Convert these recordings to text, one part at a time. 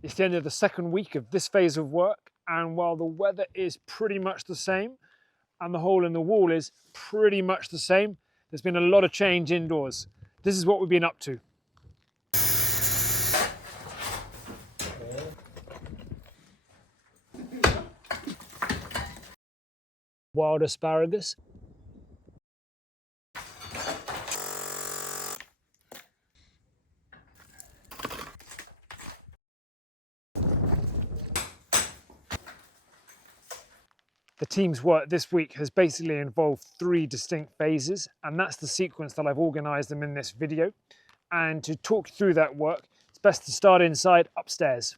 It's the end of the second week of this phase of work, and while the weather is pretty much the same and the hole in the wall is pretty much the same, there's been a lot of change indoors. This is what we've been up to. Wild asparagus. The team's work this week has basically involved 3 distinct phases, and that's the sequence that I've organised them in this video. And to talk through that work, it's best to start inside upstairs.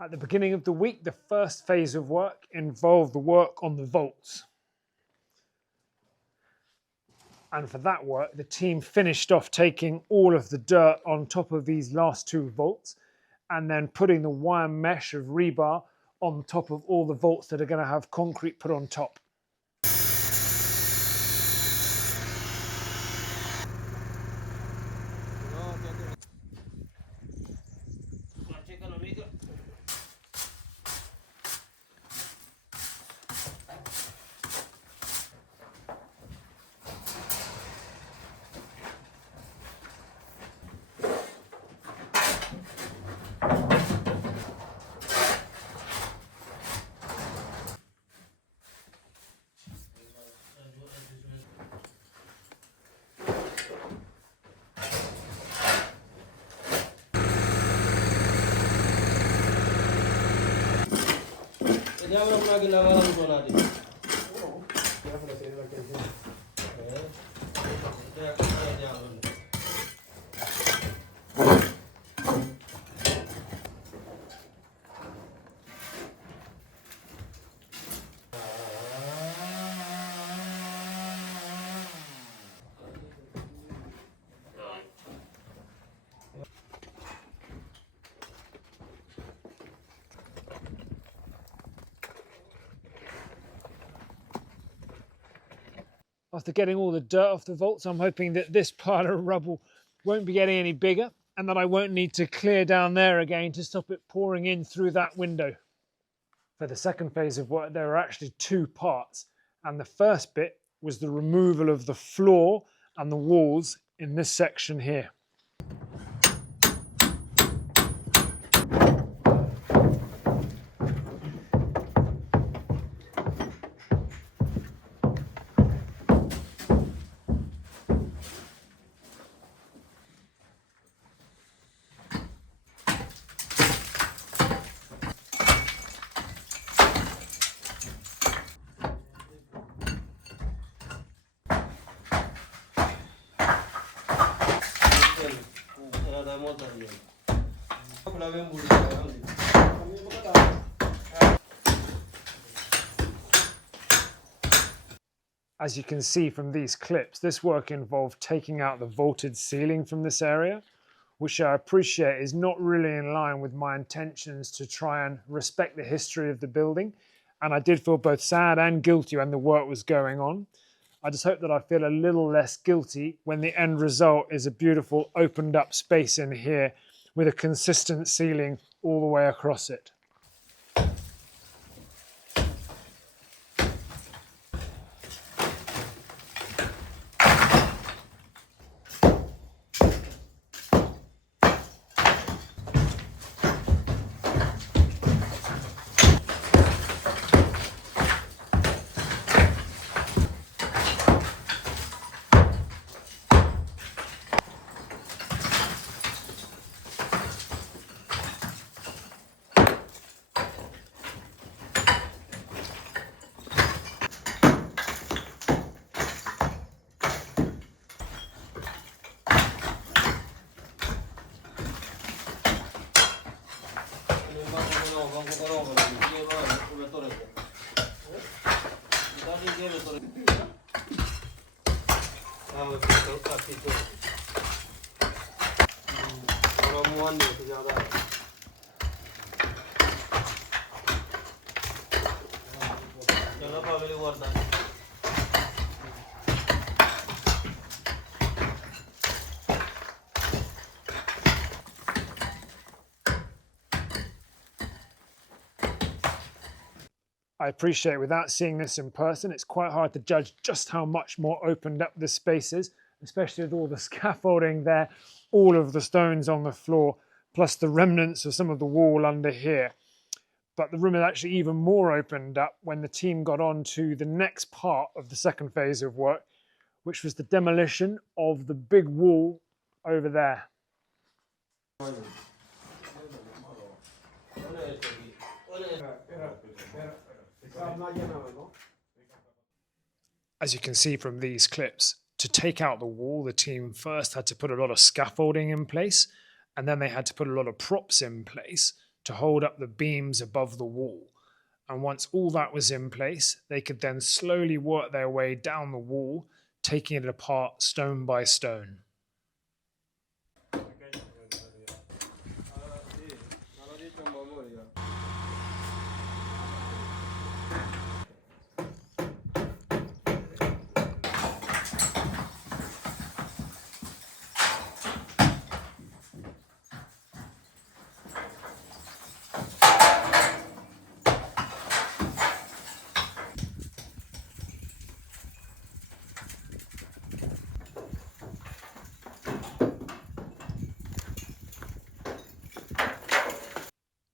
At the beginning of the week, the first phase of work involved the work on the vaults. And for that work, the team finished off taking all of the dirt on top of these last 2 vaults and then putting the wire mesh of rebar on top of all the vaults that are going to have concrete put on top. After getting all the dirt off the vaults, I'm hoping that this pile of rubble won't be getting any bigger and that I won't need to clear down there again to stop it pouring in through that window. For the second phase of work, there are actually 2 parts, and the first bit was the removal of the floor and the walls in this section here. As you can see from these clips, this work involved taking out the vaulted ceiling from this area, which I appreciate is not really in line with my intentions to try and respect the history of the building. And I did feel both sad and guilty when the work was going on. I just hope that I feel a little less guilty when the end result is a beautiful opened up space in here with a consistent ceiling all the way across it. I appreciate without seeing this in person, it's quite hard to judge just how much more opened up this space is, especially with all the scaffolding there, all of the stones on the floor, plus the remnants of some of the wall under here. But the room is actually even more opened up when the team got on to the next part of the second phase of work, which was the demolition of the big wall over there. As you can see from these clips, to take out the wall, the team first had to put a lot of scaffolding in place, and then they had to put a lot of props in place to hold up the beams above the wall. And once all that was in place, they could then slowly work their way down the wall, taking it apart stone by stone.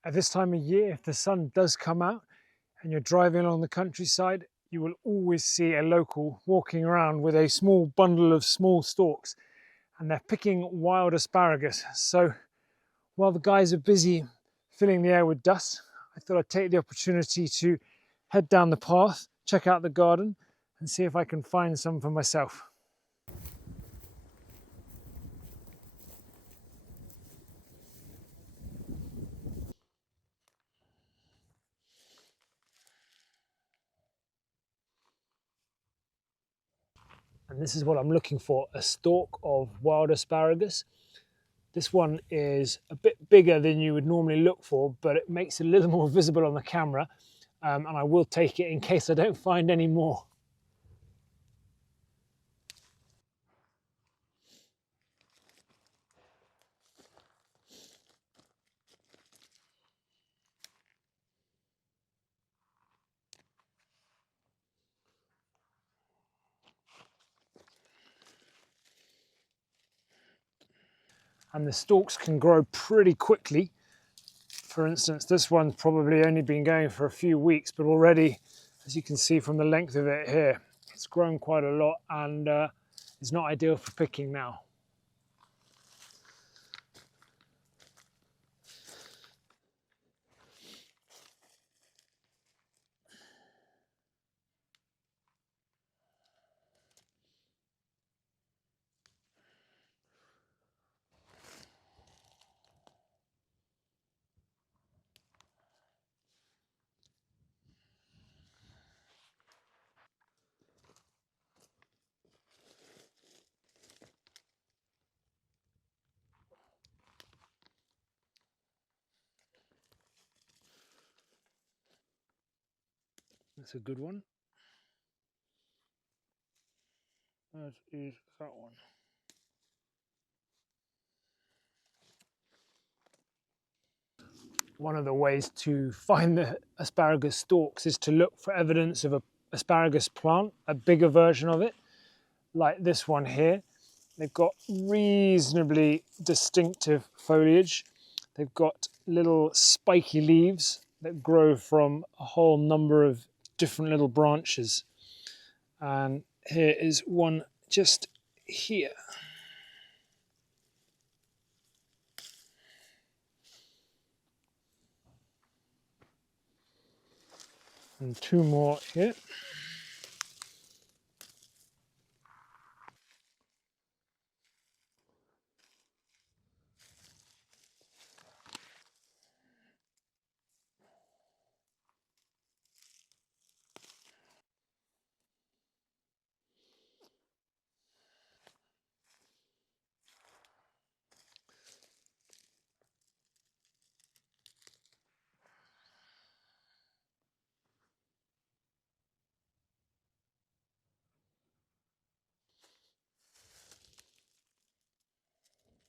At this time of year, if the sun does come out and you're driving along the countryside, you will always see a local walking around with a small bundle of small stalks, and they're picking wild asparagus. So while the guys are busy filling the air with dust, I thought I'd take the opportunity to head down the path, check out the garden, and see if I can find some for myself. And this is what I'm looking for, a stalk of wild asparagus. This one is a bit bigger than you would normally look for, but it makes it a little more visible on the camera, and I will take it in case I don't find any more. And the stalks can grow pretty quickly. For instance, this one's probably only been going for a few weeks, but already, as you can see from the length of it here, it's grown quite a lot and it's not ideal for picking now. That's a good one. That is that one. One of the ways to find the asparagus stalks is to look for evidence of an asparagus plant, a bigger version of it, like this one here. They've got reasonably distinctive foliage. They've got little spiky leaves that grow from a whole number of different little branches. And here is one just here. And two more here.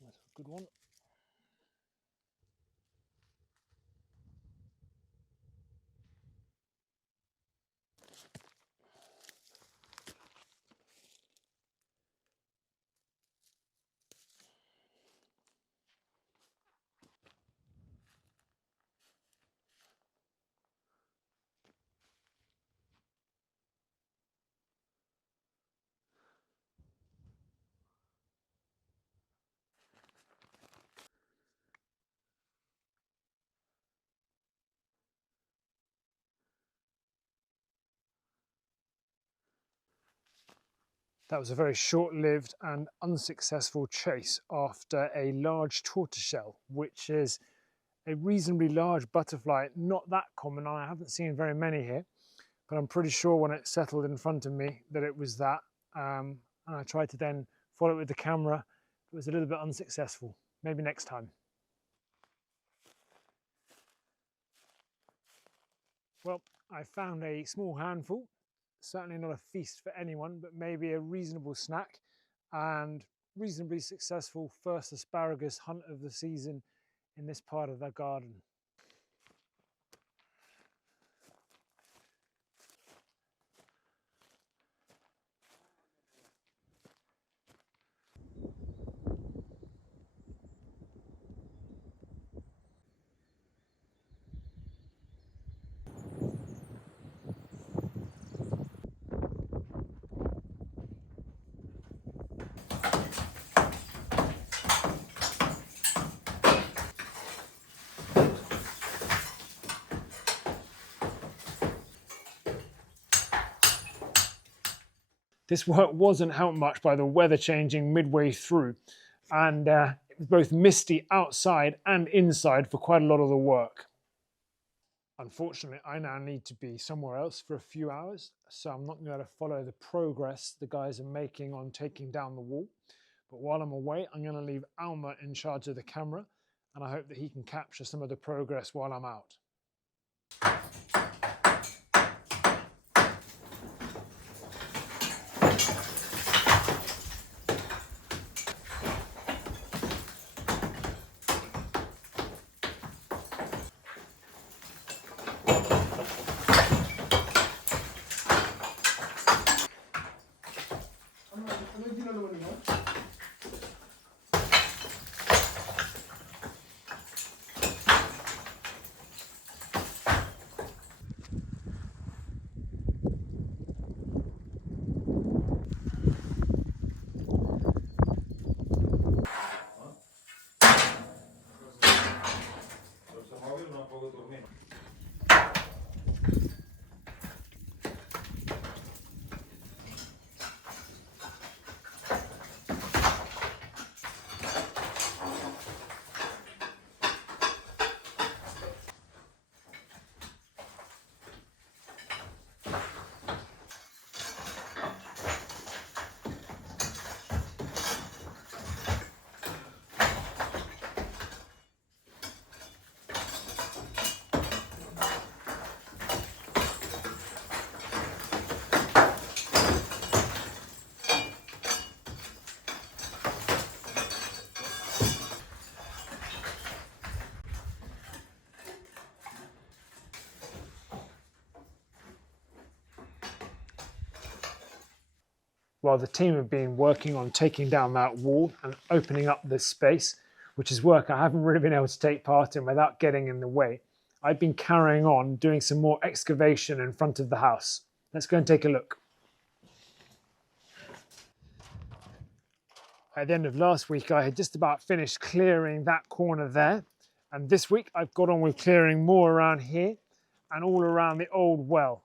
That's a good one. That was a very short-lived and unsuccessful chase after a large tortoiseshell, which is a reasonably large butterfly, not that common. I haven't seen very many here, but I'm pretty sure when it settled in front of me that it was that. And I tried to then follow it with the camera. It was a little bit unsuccessful. Maybe next time. Well, I found a small handful, certainly not a feast for anyone, but maybe a reasonable snack and reasonably successful first asparagus hunt of the season in this part of the garden. This work wasn't helped much by the weather changing midway through, and it was both misty outside and inside for quite a lot of the work. Unfortunately, I now need to be somewhere else for a few hours, so I'm not going to be able to follow the progress the guys are making on taking down the wall. But while I'm away, I'm going to leave Alma in charge of the camera, and I hope that he can capture some of the progress while I'm out. While the team have been working on taking down that wall and opening up this space, which is work I haven't really been able to take part in without getting in the way, I've been carrying on doing some more excavation in front of the house. Let's go and take a look. At the end of last week, I had just about finished clearing that corner there. And this week, I've got on with clearing more around here and all around the old well.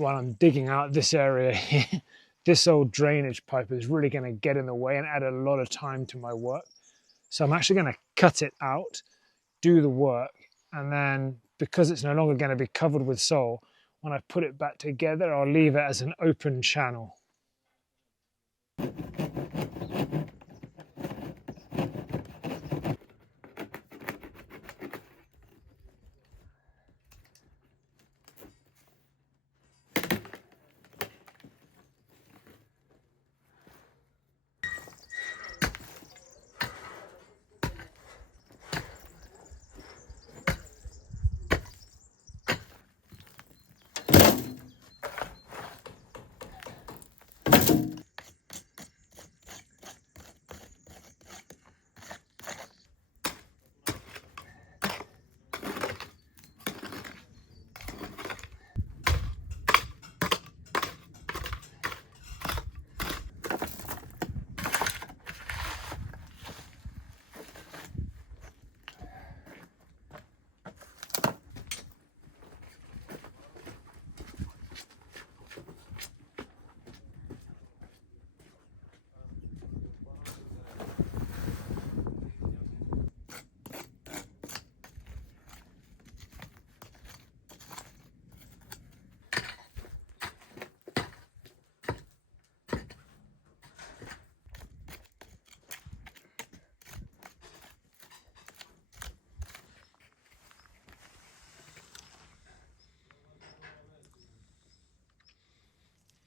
while I'm digging out this area here, this old drainage pipe is really going to get in the way and add a lot of time to my work. So I'm actually going to cut it out, do the work, and then because it's no longer going to be covered with soil, when I put it back together, I'll leave it as an open channel.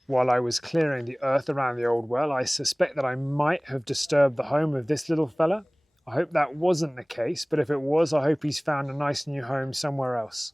While I was clearing the earth around the old well, I suspect that I might have disturbed the home of this little fella. I hope that wasn't the case, but if it was, I hope he's found a nice new home somewhere else.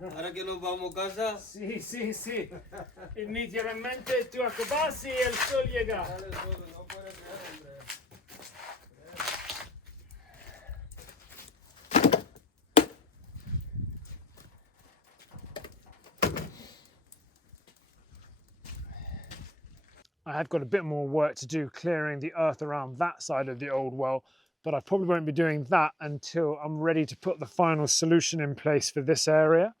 Ahora que nos vamos a casa. Sí, sí, sí. Inmediatamente tú acabas y el sol llega. Dale, no puede ser, hombre. I have got a bit more work to do clearing the earth around that side of the old well, but I probably won't be doing that until I'm ready to put the final solution in place for this area.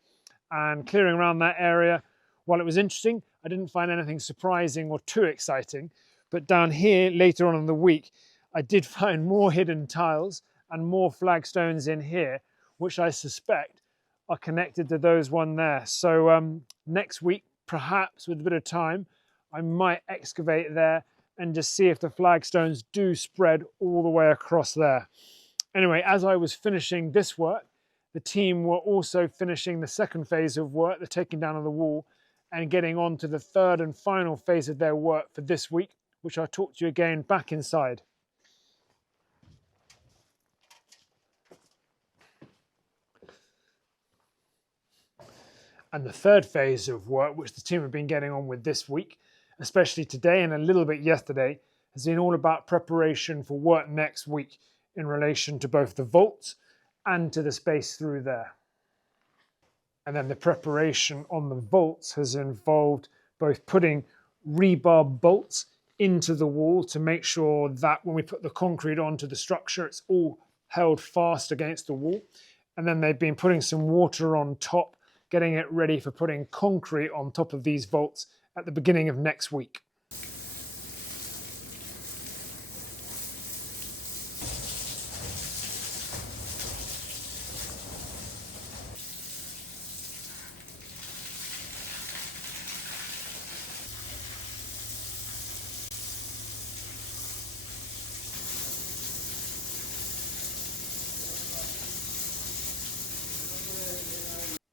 And clearing around that area, while it was interesting, I didn't find anything surprising or too exciting. But down here, later on in the week, I did find more hidden tiles and more flagstones in here, which I suspect are connected to those one there. So next week, perhaps with a bit of time, I might excavate there and just see if the flagstones do spread all the way across there. Anyway, as I was finishing this work, the team were also finishing the second phase of work, the taking down of the wall, and getting on to the third and final phase of their work for this week, which I'll talk to you again back inside. And the third phase of work, which the team have been getting on with this week, especially today and a little bit yesterday, has been all about preparation for work next week in relation to both the vaults and to the space through there. And then the preparation on the vaults has involved both putting rebar bolts into the wall to make sure that when we put the concrete onto the structure, it's all held fast against the wall. And then they've been putting some water on top, getting it ready for putting concrete on top of these vaults at the beginning of next week.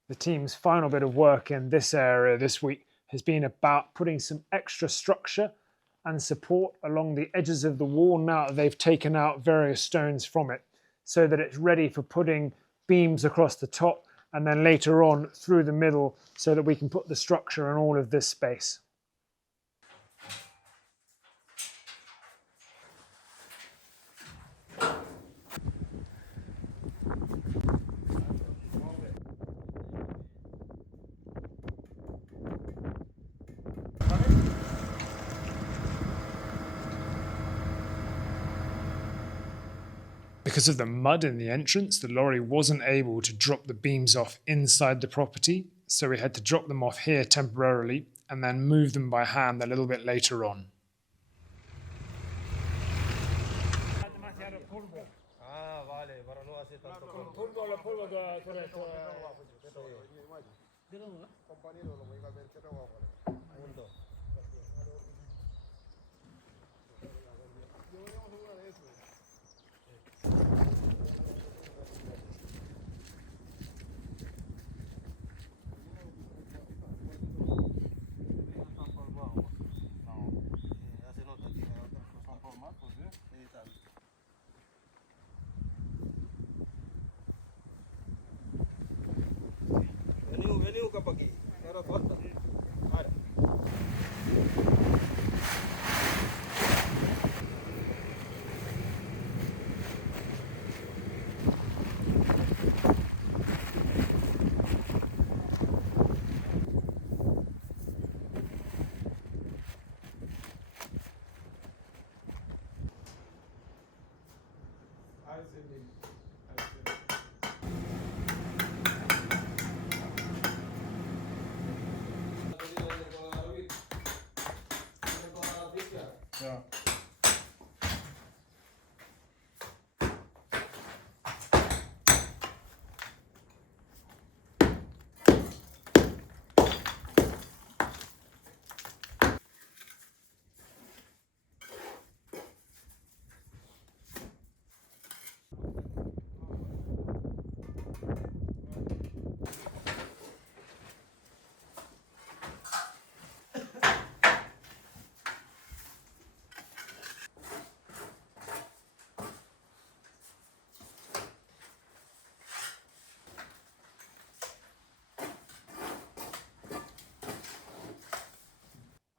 The team's final bit of work in this area this week has been about putting some extra structure and support along the edges of the wall now that they've taken out various stones from it, so that it's ready for putting beams across the top and then later on through the middle so that we can put the structure in all of this space. Because of the mud in the entrance, the lorry wasn't able to drop the beams off inside the property, so we had to drop them off here temporarily and then move them by hand a little bit later on. Ah, vale, para no hacer tanto polvo. Punto. Veniu cap aquí. Ara forta. Ara. Yeah.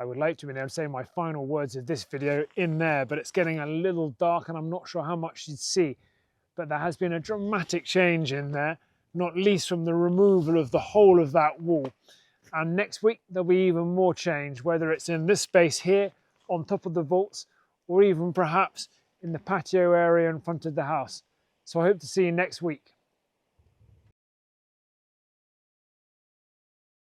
would like to be able to say my final words of this video in there, but it's getting a little dark and I'm not sure how much you'd see. But there has been a dramatic change in there, not least from the removal of the whole of that wall. And next week there'll be even more change, whether it's in this space here on top of the vaults, or even perhaps in the patio area in front of the house. So I hope to see you next week.